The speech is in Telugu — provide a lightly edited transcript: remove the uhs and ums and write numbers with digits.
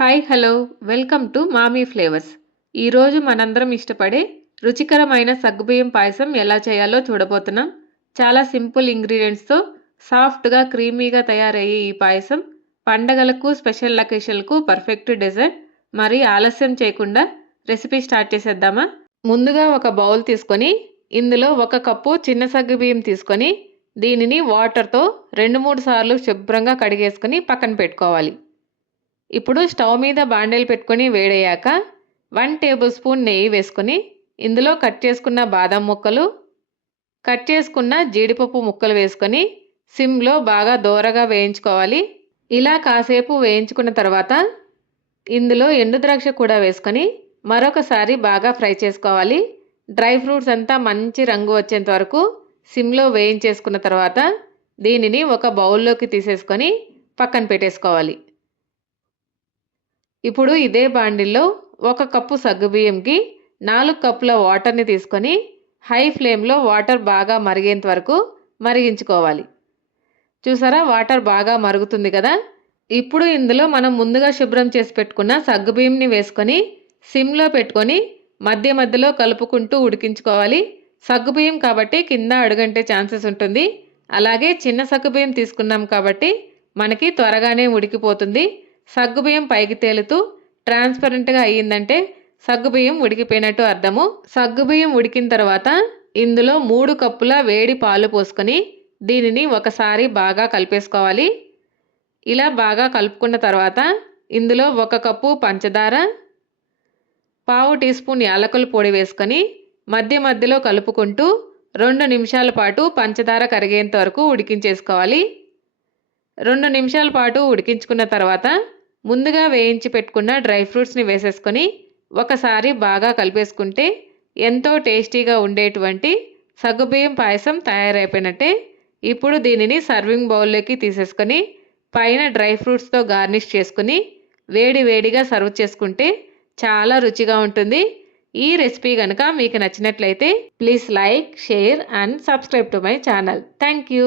Hi hello welcome to Mommy Flavours. ఈరోజు మనందరం ఇష్టపడే రుచికరమైన సగ్గుబియ్యం పాయసం ఎలా చేయాలో చూడబోతున్నాం. చాలా సింపుల్ ఇంగ్రీడియంట్స్తో సాఫ్ట్గా క్రీమీగా తయారయ్యే ఈ పాయసం పండగలకు స్పెషల్ అకేషన్లకు పర్ఫెక్ట్ డెజర్ట్. మరి ఆలస్యం చేయకుండా రెసిపీ స్టార్ట్ చేసేద్దామా? ముందుగా ఒక బౌల్ తీసుకొని ఇందులో 1 కప్పు చిన్న సగ్గుబియ్యం తీసుకొని దీనిని వాటర్తో 2-3 సార్లు శుభ్రంగా కడిగేసుకొని పక్కన పెట్టుకోవాలి. ఇప్పుడు స్టవ్ మీద బాండెలు పెట్టుకొని వేడయ్యాక 1 టేబుల్ స్పూన్ నెయ్యి వేసుకొని ఇందులో కట్ చేసుకున్న బాదం ముక్కలు, కట్ చేసుకున్న జీడిపప్పు ముక్కలు వేసుకొని సిమ్లో బాగా దోరగా వేయించుకోవాలి. ఇలా కాసేపు వేయించుకున్న తర్వాత ఇందులో ఎండు ద్రాక్ష కూడా వేసుకొని మరొకసారి బాగా ఫ్రై చేసుకోవాలి. డ్రై ఫ్రూట్స్ అంతా మంచి రంగు వచ్చేంత వరకు సిమ్లో వేయించేసుకున్న తర్వాత దీనిని ఒక బౌల్లోకి తీసేసుకొని పక్కన పెట్టేసుకోవాలి. ఇప్పుడు ఇదే బాండిల్లో 1 కప్పు సగ్గుబియ్యంకి 4 కప్పుల వాటర్ని తీసుకొని హై ఫ్లేమ్లో వాటర్ బాగా మరిగేంత వరకు మరిగించుకోవాలి. చూసారా, వాటర్ బాగా మరుగుతుంది కదా. ఇప్పుడు ఇందులో మనం ముందుగా శుభ్రం చేసి పెట్టుకున్న సగ్గుబియ్యంని వేసుకొని సిమ్లో పెట్టుకొని మధ్య మధ్యలో కలుపుకుంటూ ఉడికించుకోవాలి. సగ్గుబియ్యం కాబట్టి కింద అడుగంటే ఛాన్సెస్ ఉంటుంది. అలాగే చిన్న సగ్గుబియ్యం తీసుకున్నాం కాబట్టి మనకి త్వరగానే ఉడికిపోతుంది. సగ్గుబియ్యం పైకి తేలుతూ ట్రాన్స్పరెంట్గా అయ్యిందంటే సగ్గుబియ్యం ఉడికిపోయినట్టు అర్థము. సగ్గుబియ్యం ఉడికిన తర్వాత ఇందులో 3 కప్పుల వేడి పాలు పోసుకొని దీనిని ఒకసారి బాగా కలిపేసుకోవాలి. ఇలా బాగా కలుపుకున్న తర్వాత ఇందులో 1 కప్పు పంచదార, పావు టీ స్పూన్ యాలకుల పొడి వేసుకొని మధ్య మధ్యలో కలుపుకుంటూ 2 నిమిషాల పాటు పంచదార కరిగేంత వరకు ఉడికించేసుకోవాలి. 2 నిమిషాల పాటు ఉడికించుకున్న తర్వాత ముందుగా వేయించి పెట్టుకున్న డ్రై ఫ్రూట్స్ని వేసేసుకొని ఒకసారి బాగా కలిపేసుకుంటే ఎంతో టేస్టీగా ఉండేటువంటి సగ్గుబియ్యం పాయసం తయారైపోయినట్టే. ఇప్పుడు దీనిని సర్వింగ్ బౌల్లోకి తీసేసుకొని పైన డ్రై ఫ్రూట్స్తో గార్నిష్ చేసుకుని వేడి వేడిగా సర్వ్ చేసుకుంటే చాలా రుచిగా ఉంటుంది. ఈ రెసిపీ కనుక మీకు నచ్చినట్లయితే please like, share and subscribe to my channel. Thank you.